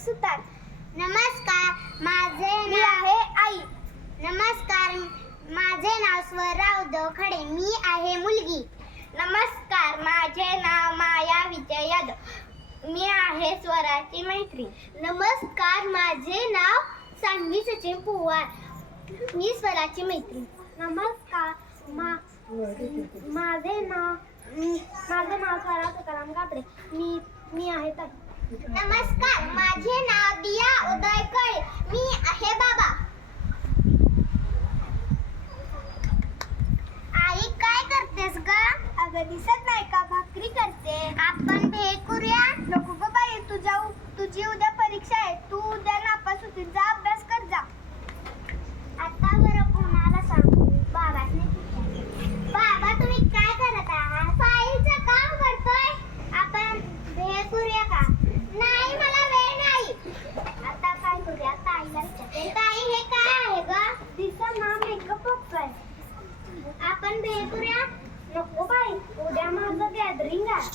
सुतार नमस्कार माझे मी नाव आहे आई. नमस्कार माझे नाव स्वराव दखडे. मी आहे मुलगी. नमस्कार माझे नाव माया विजय यादव. मी आहे स्वराची मैत्री. नमस्कार माझे नाव सान्वी सचिन पोवार. मी स्वराची मैत्री. नमस्कार मा माझे नाव माझे नाव स्वरा तुकाराम मी मी आहे ताई नमस्कार माझे नाव दिया उदय कळे मी आहे बाबा आई काय करतेस ग अगं दिसत नाही का? भाकरी करते. आपण भेळ करूया नको ग बाई तुझ्या तुझी उद्या परीक्षा आहे. तू उद्या नापास होती जा अभ्यास कर जा. आता बरं कोणाला सांगू? बाबाने बाबा तुम्ही काय करत आहात? फाईलचं काम करतोय? आपण भेळ करूया का? नाही मला वेळ नाही. आता काय करूया? ताईला विचारते. ताई हे काय आहे ग? दिसत ना मेकअप आपण भेळ करूया नको बाई उद्या माझं गॅदरिंग आहे.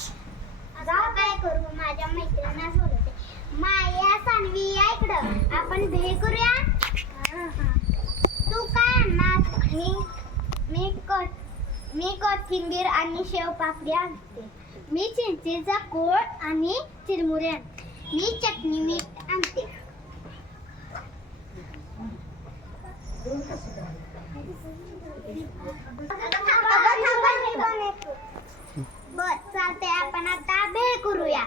जा काय करू? माझ्या मैत्रिणींना बोलवते माया सानवी या इकडं. आपण भेळ करूया. तू काय आणणार? मी मी कोथ मी कोथिंबीर आणि शेव पापडी आणते. मी चिंचेचा कोळ आणि चिरमुरे आणते. मी चटणी मीठ आणते. बर चालते आपण आता भेळ करूया.